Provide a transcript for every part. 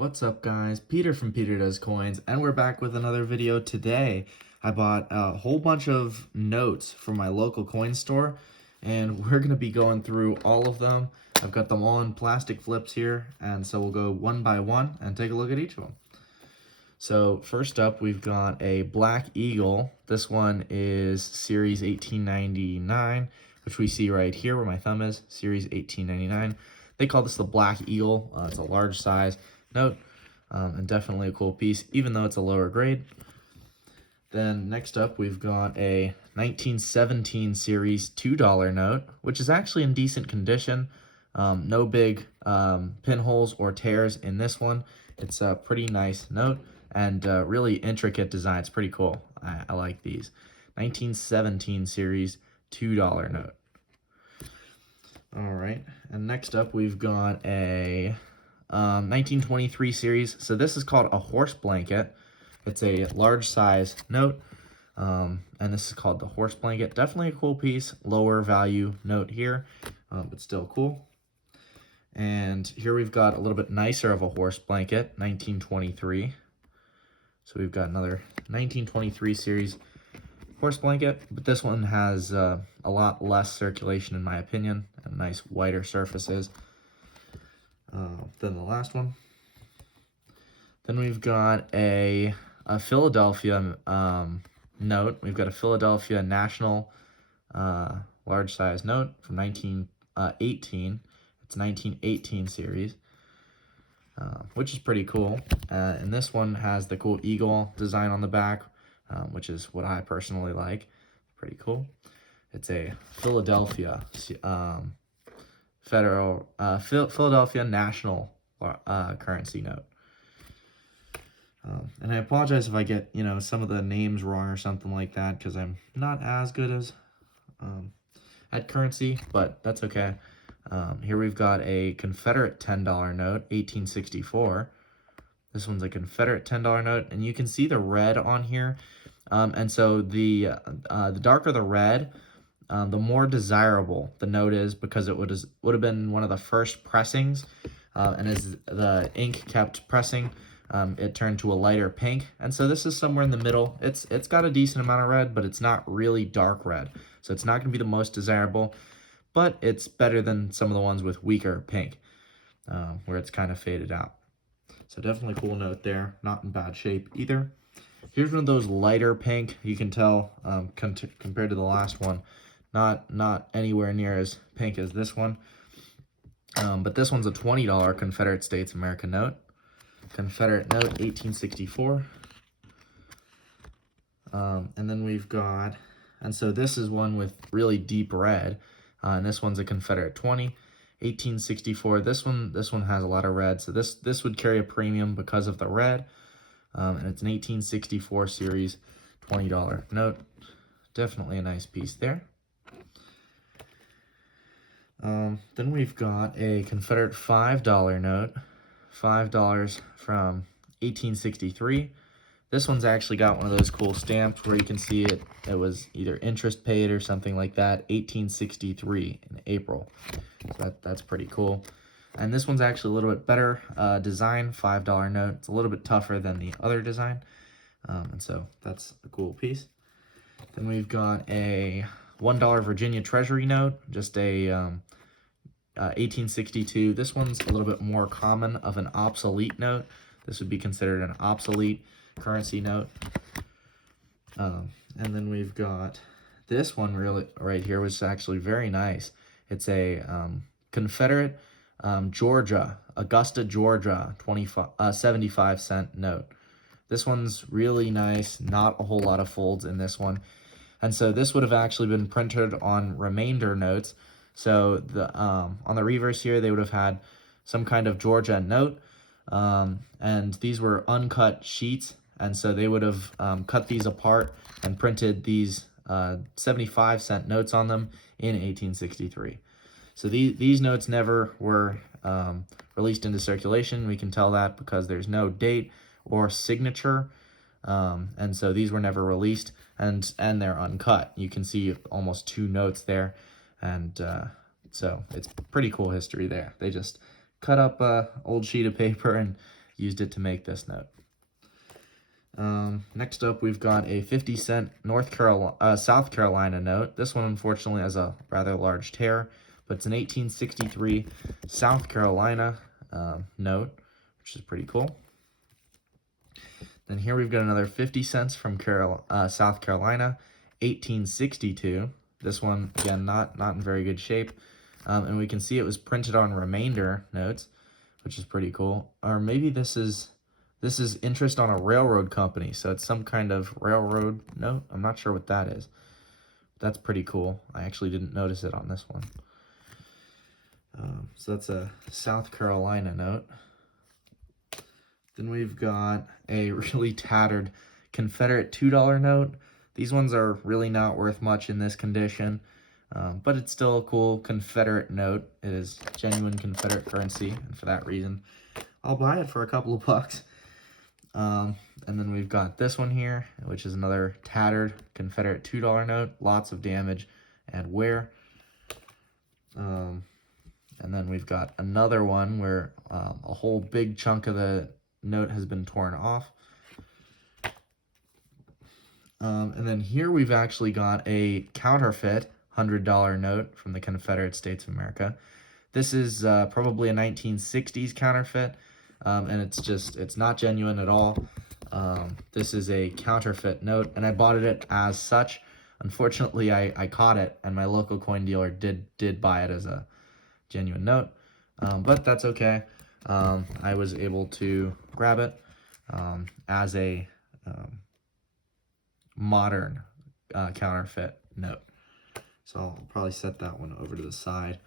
What's up, guys? Peter from Peter Does Coins, and we're back with another video today. I bought a whole bunch of notes from my local coin store, and we're going to be going through all of them. I've got them all in plastic flips here, and so we'll go one by one and take a look at each of them. So first up, we've got a Black Eagle. This one is Series 1899, which we see right here where my thumb is, Series 1899. They call this the Black Eagle. It's a large size note, and definitely a cool piece, even though it's a lower grade. Then next up, we've got a 1917 series $2 note, which is actually in decent condition. No big pinholes or tears in this one. It's a pretty nice note and really intricate design. It's pretty cool. I like these. 1917 series $2 note. All right, and next up we've got a 1923 series. So this is called a horse blanket. It's a large size note, and this is called the horse blanket. Definitely a cool piece. Lower value note here, but still cool. And here we've got a little bit nicer of a horse blanket, 1923. So we've got another 1923 series horse blanket, but this one has a lot less circulation in my opinion, and nice wider surfaces than the last one. Then we've got a Philadelphia note. We've got a Philadelphia National large size note from 1918. It's 1918 series, which is pretty cool. And this one has the cool eagle design on the back, which is what I personally like. Pretty cool. It's a Philadelphia Philadelphia National currency note. And I apologize if I get, some of the names wrong or something like that, because I'm not as good as at currency, but that's okay. Here we've got a Confederate $10 note, 1864. This one's a Confederate $10 note, and you can see the red on here. And so the darker the red, the more desirable the note is, because it would have been one of the first pressings, and as the ink kept pressing, it turned to a lighter pink. And so this is somewhere in the middle. It's got a decent amount of red, but it's not really dark red. So it's not going to be the most desirable, but it's better than some of the ones with weaker pink, where it's kind of faded out. So definitely cool note there. Not in bad shape either. Here's one of those lighter pink. You can tell compared to the last one, not anywhere near as pink as this one. But this one's a $20 Confederate States America note. Confederate note, 1864. And then we've got, and so this is one with really deep red, and this one's a Confederate 20, 1864. This one has a lot of red, so this would carry a premium because of the red, and it's an 1864 series $20 note. Definitely a nice piece there. Then we've got a Confederate $5 note, $5 from 1863. This one's actually got one of those cool stamps where you can see it was either interest paid or something like that, 1863 in April. So that's pretty cool. And this one's actually a little bit better design, $5 note. It's a little bit tougher than the other design, and so that's a cool piece. Then we've got a $1 Virginia Treasury note, just a 1862. This one's a little bit more common of an obsolete note. This would be considered an obsolete currency note. And then we've got this one right here, which is actually very nice. It's a Confederate Augusta, Georgia 75-cent note. This one's really nice. Not a whole lot of folds in this one. And so this would have actually been printed on remainder notes. So the on the reverse here, they would have had some kind of Georgia note, and these were uncut sheets, and so they would have cut these apart and printed these 75-cent notes on them in 1863. So these notes never were released into circulation. We can tell that because there's no date or signature, and so these were never released, and they're uncut. You can see almost 2 notes there. And so it's pretty cool history there. They just cut up a old sheet of paper and used it to make this note. Next up, we've got a 50-cent South Carolina note. This one, unfortunately, has a rather large tear, but it's an 1863 South Carolina note, which is pretty cool. Then here we've got another 50 cents from South Carolina, 1862. This one, again, not in very good shape. And we can see it was printed on remainder notes, which is pretty cool. Or maybe this is interest on a railroad company, so it's some kind of railroad note. I'm not sure what that is. That's pretty cool. I actually didn't notice it on this one. So that's a South Carolina note. Then we've got a really tattered Confederate $2 note. These ones are really not worth much in this condition, but it's still a cool Confederate note. It is genuine Confederate currency, and for that reason, I'll buy it for a couple of bucks. And then we've got this one here, which is another tattered Confederate $2 note. Lots of damage and wear. And then we've got another one where a whole big chunk of the note has been torn off. And then here we've actually got a counterfeit $100 note from the Confederate States of America. This is probably a 1960s counterfeit, and it's not genuine at all. This is a counterfeit note, and I bought it as such. Unfortunately, I caught it, and my local coin dealer did buy it as a genuine note, but that's okay. I was able to grab it as a modern counterfeit note. So I'll probably set that one over to the side.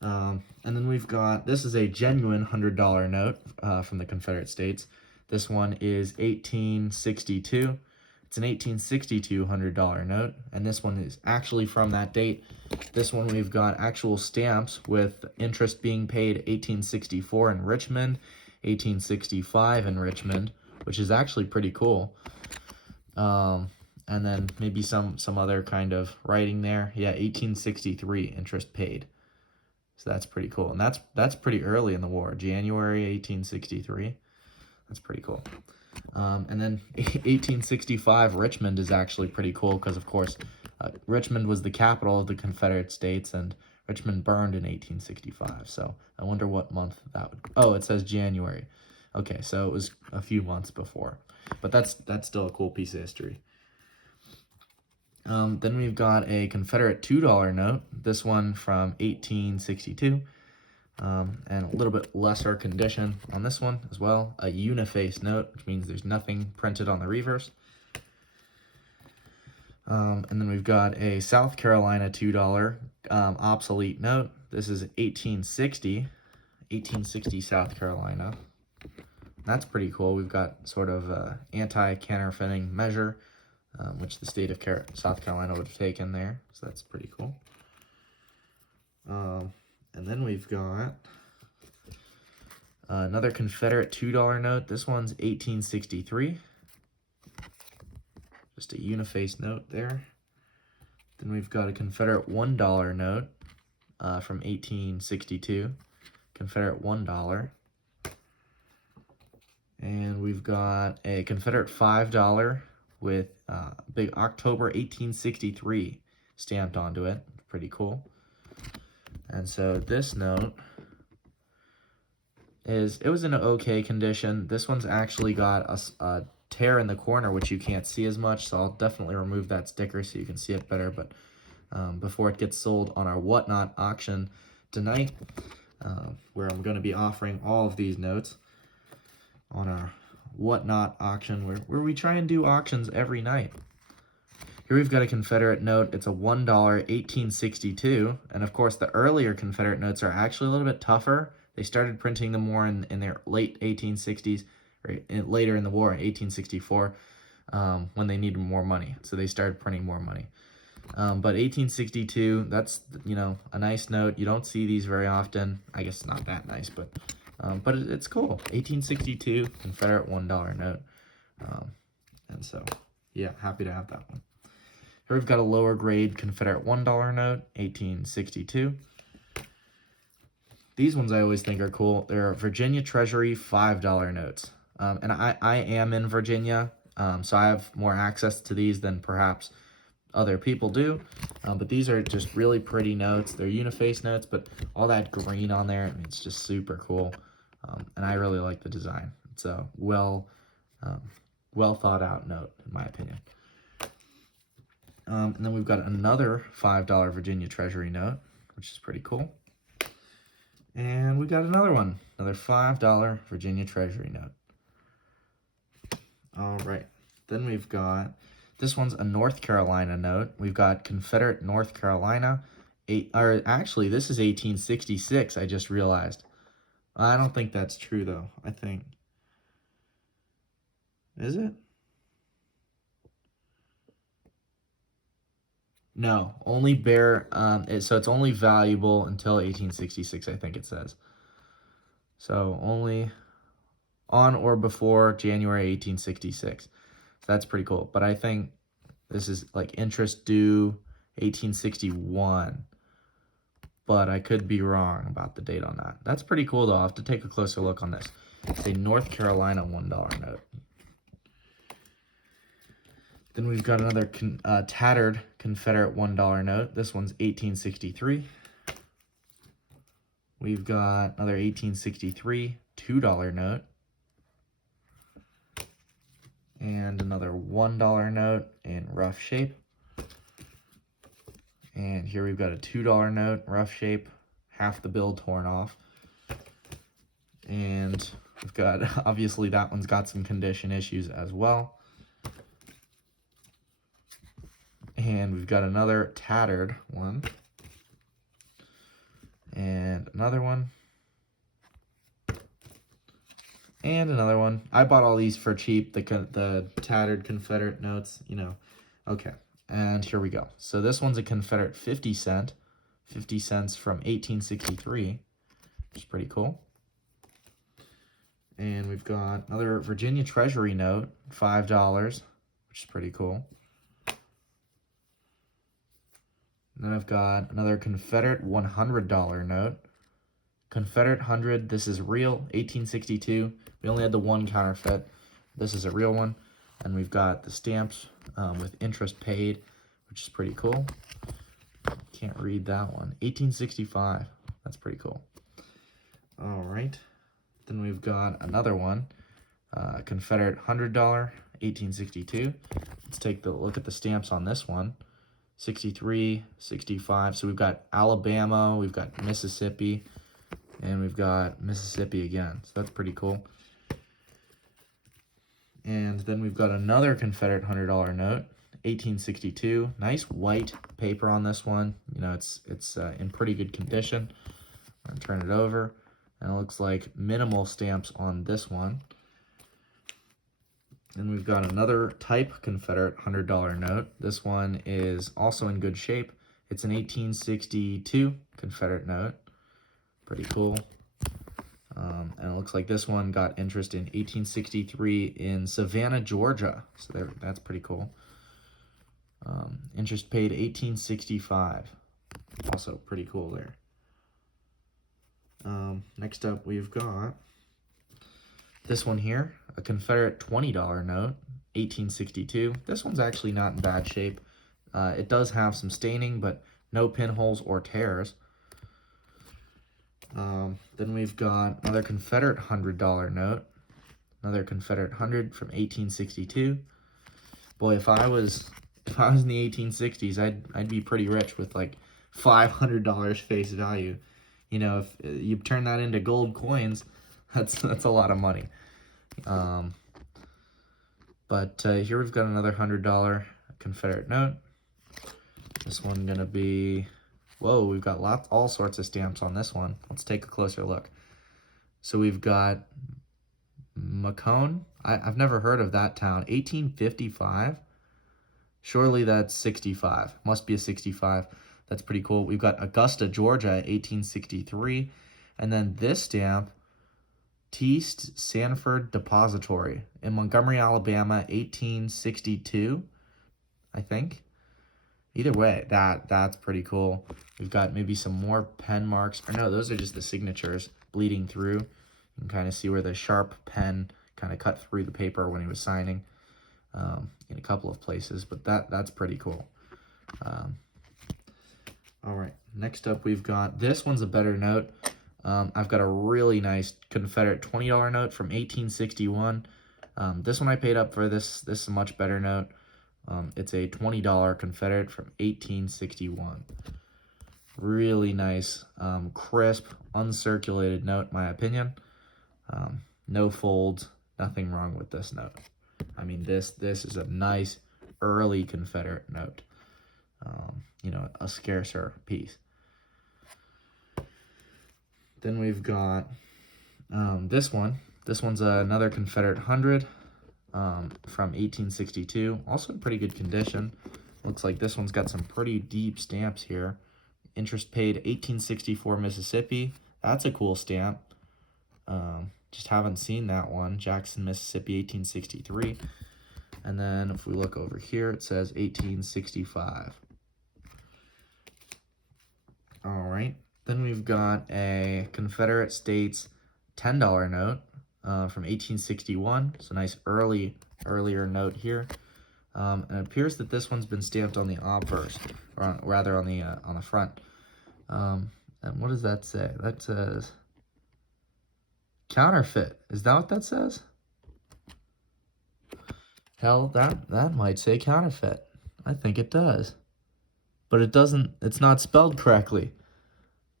And then we've got, this is a genuine $100 note from the Confederate States. This one is 1862. It's an 1862 $100 note, and this one is actually from that date. This one we've got actual stamps with interest being paid 1864 in Richmond, 1865 in Richmond, which is actually pretty cool. And then maybe some other kind of writing there. Yeah, 1863 interest paid. So that's pretty cool, and that's pretty early in the war, January 1863. That's pretty cool. And then 1865 Richmond is actually pretty cool because, of course, Richmond was the capital of the Confederate States, and Richmond burned in 1865. So I wonder what month that would... Oh, it says January. Okay, so it was a few months before. But that's still a cool piece of history. Then we've got a Confederate $2 note. This one from 1862. And a little bit lesser condition on this one as well. A uniface note, which means there's nothing printed on the reverse. And then we've got a South Carolina $2 obsolete note. This is 1860 South Carolina. That's pretty cool. We've got sort of anti-counterfeiting measure, which the state of South Carolina would have taken there. So that's pretty cool. And then we've got another Confederate $2 note. This one's 1863. Just a uniface note there. Then we've got a Confederate $1 note from 1862. Confederate $1. And we've got a Confederate $5 with big October 1863 stamped onto it. Pretty cool. And so this note it was in an okay condition. This one's actually got a tear in the corner, which you can't see as much, so I'll definitely remove that sticker so you can see it better. But before it gets sold on our Whatnot auction tonight, where I'm going to be offering all of these notes on our Whatnot auction, where we try and do auctions every night. Here we've got a Confederate note. It's a $1 1862, and of course the earlier Confederate notes are actually a little bit tougher. They started printing them more in their late 1860s, or later in the war, in 1864, when they needed more money. So they started printing more money. But 1862, that's, a nice note. You don't see these very often. I guess it's not that nice, but it's cool. 1862 Confederate $1 note. And so, yeah, happy to have that one. Here we've got a lower grade Confederate $1 note, 1862. These ones I always think are cool. They're Virginia Treasury $5 notes. And I am in Virginia, so I have more access to these than perhaps other people do. But these are just really pretty notes. They're uniface notes, but all that green on there, I mean, it's just super cool. And I really like the design. It's a well thought out note, in my opinion. And then we've got another $5 Virginia Treasury note, which is pretty cool. And we got another one, another $5 Virginia Treasury note. All right, then we've got, this one's a North Carolina note. We've got Confederate North Carolina, actually this is 1866, I just realized. I don't think that's true though, I think. Is it? No, only so it's only valuable until 1866, I think it says. So only on or before January 1866. So that's pretty cool. But I think this is like interest due 1861. But I could be wrong about the date on that. That's pretty cool though. I'll have to take a closer look on this. It's a North Carolina $1 note. Then we've got another tattered Confederate $1 note. This one's 1863. We've got another 1863 $2 note. And another $1 note in rough shape. And here we've got a $2 note, rough shape, half the bill torn off. And we've got, obviously that one's got some condition issues as well. And we've got another tattered one. And another one. And another one. I bought all these for cheap, the tattered Confederate notes, you know. Okay, and here we go. So this one's a Confederate 50 cents from 1863, which is pretty cool. And we've got another Virginia Treasury note, $5, which is pretty cool. And then I've got another Confederate $100 note. Confederate 100, this is real, 1862. We only had the one counterfeit. This is a real one. And we've got the stamps with interest paid, which is pretty cool. Can't read that one. 1865, that's pretty cool. All right, then we've got another one, Confederate $100, 1862. Let's take a look at the stamps on this one. 63, 65. So we've got Alabama, we've got Mississippi, and we've got Mississippi again. So that's pretty cool. And then we've got another Confederate $100 note, 1862. Nice white paper on this one. You know, it's in pretty good condition. I'm gonna turn it over, and it looks like minimal stamps on this one. And we've got another type Confederate $100 note. This one is also in good shape. It's an 1862 Confederate note. Pretty cool. And it looks like this one got interest in 1863 in Savannah, Georgia. So that's pretty cool. Interest paid 1865. Also pretty cool there. Next up, we've got this one here, a Confederate $20 note, 1862. This one's actually not in bad shape. It does have some staining, but no pinholes or tears. Then we've got another Confederate $100 note, another Confederate 100 from 1862. Boy, if I was in the 1860s, I'd be pretty rich with like $500 face value. You know, if you turn that into gold coins, that's a lot of money. But here we've got another $100 Confederate note. This one gonna be, whoa, we've got all sorts of stamps on this one. Let's take a closer look. So we've got Macomb. I've never heard of that town. 1855. Surely that's 65. Must be a 65. That's pretty cool. We've got Augusta, Georgia, 1863. And then this stamp, T. Sanford Depository in Montgomery, Alabama, 1862, I think. either way, that's pretty cool. We've got maybe some more pen marks. Or no, those are just the signatures bleeding through. You can kind of see where the sharp pen kind of cut through the paper when he was signing in a couple of places. But that's pretty cool. All right, next up we've got, this one's a better note. I've got a really nice Confederate $20 note from 1861. This one I paid up for. This is a much better note. It's a $20 Confederate from 1861. Really nice, crisp, uncirculated note, in my opinion. No folds, nothing wrong with this note. I mean, this is a nice early Confederate note. You know, a scarcer piece. Then we've got this one. This one's another Confederate 100 from 1862. Also in pretty good condition. Looks like this one's got some pretty deep stamps here. Interest paid 1864 Mississippi. That's a cool stamp. Just haven't seen that one. Jackson, Mississippi, 1863. And then if we look over here, it says 1865. All right. Then we've got a Confederate States $10 note from 1861. It's a nice earlier note here. And it appears that this one's been stamped on the obverse, or rather on the front. And what does that say? That says counterfeit. Is that what that says? Hell, that might say counterfeit. I think it does. But it doesn't, it's not spelled correctly.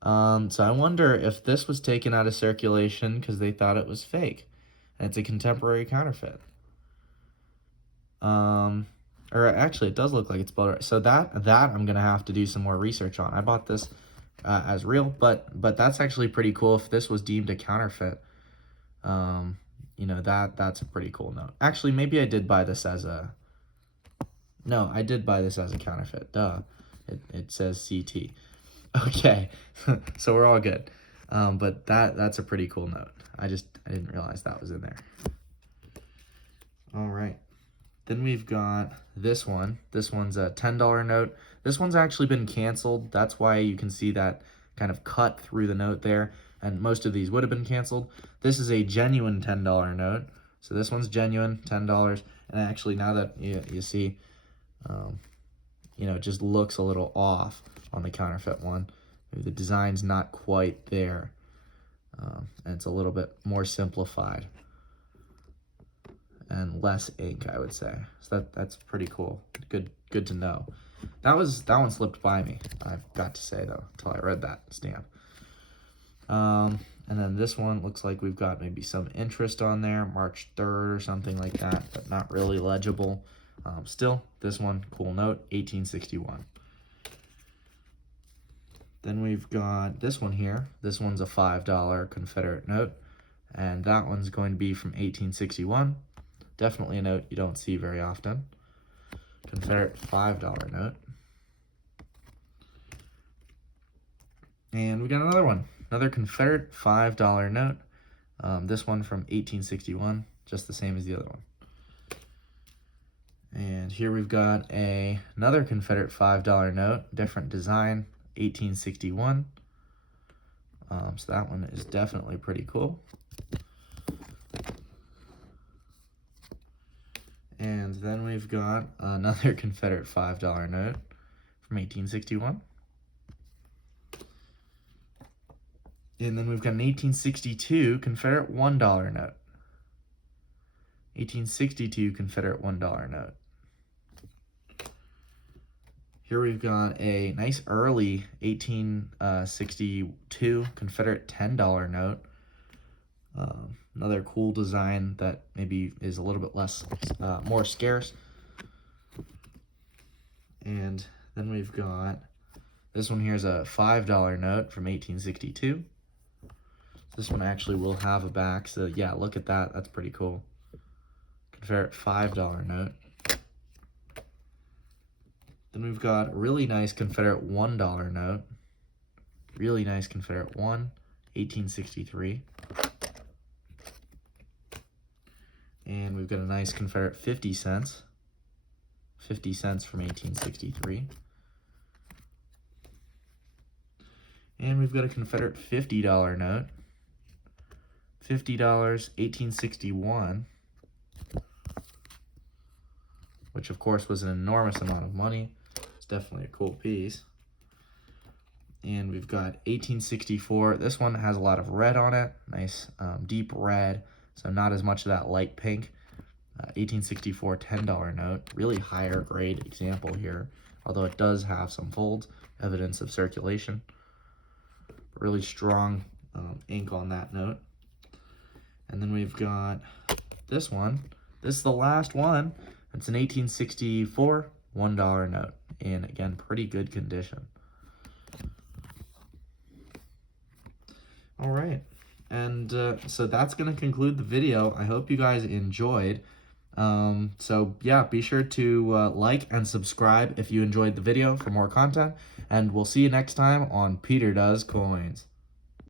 So I wonder if this was taken out of circulation because they thought it was fake. And it's a contemporary counterfeit. Or actually, it does look like it's spelled right. So that I'm going to have to do some more research on. I bought this as real, but that's actually pretty cool if this was deemed a counterfeit. You know, that's a pretty cool note. Actually, maybe I did buy this as a... No, I did buy this as a counterfeit. Duh. It says CT. Okay, so we're all good. But that's a pretty cool note. I didn't realize that was in there. All right. Then we've got this one. This one's a $10 note. This one's actually been canceled. That's why you can see that kind of cut through the note there. And most of these would have been canceled. This is a genuine $10 note. So this one's genuine, $10. And actually, now that you see, you know, it just looks a little off on the counterfeit one. Maybe the design's not quite there. And it's a little bit more simplified. And less ink, I would say. So that's pretty cool. Good to know. That one slipped by me, I've got to say, though, until I read that stamp. And then this one looks like we've got maybe some interest on there, March 3rd or something like that, but not really legible. Still, this one, cool note, 1861. Then we've got this one here. This one's a $5 Confederate note, and that one's going to be from 1861. Definitely a note you don't see very often. Confederate $5 note. And we got another one. Another Confederate $5 note. This one from 1861, just the same as the other one. And here we've got another Confederate $5 note, different design, 1861. So that one is definitely pretty cool. And then we've got another Confederate $5 note from 1861. And then we've got an 1862 Confederate $1 note. 1862 Confederate $1 note. Here we've got a nice early 1862 Confederate $10 note. Another cool design that maybe is a little bit less, more scarce. And then we've got, this one here is a $5 note from 1862. This one actually will have a back, so yeah, look at that. That's pretty cool. Confederate $5 note. Then we've got a really nice Confederate $1 note. Really nice Confederate 1863. And we've got a nice Confederate 50 cents. 50 cents from 1863. And we've got a Confederate $50 note. $50, 1861. Which of course was an enormous amount of money. It's definitely a cool piece. And we've got 1864. This one has a lot of red on it. Nice deep red, so not as much of that light pink. 1864 $10 note. Really higher grade example here, although it does have some folds, evidence of circulation. Really strong ink on that note. And then we've got this one. This is the last one. It's an 1864 $1 note. And again, pretty good condition. All right. And so that's going to conclude the video. I hope you guys enjoyed. So yeah, be sure to like and subscribe if you enjoyed the video for more content. And we'll see you next time on Peter Does Coins.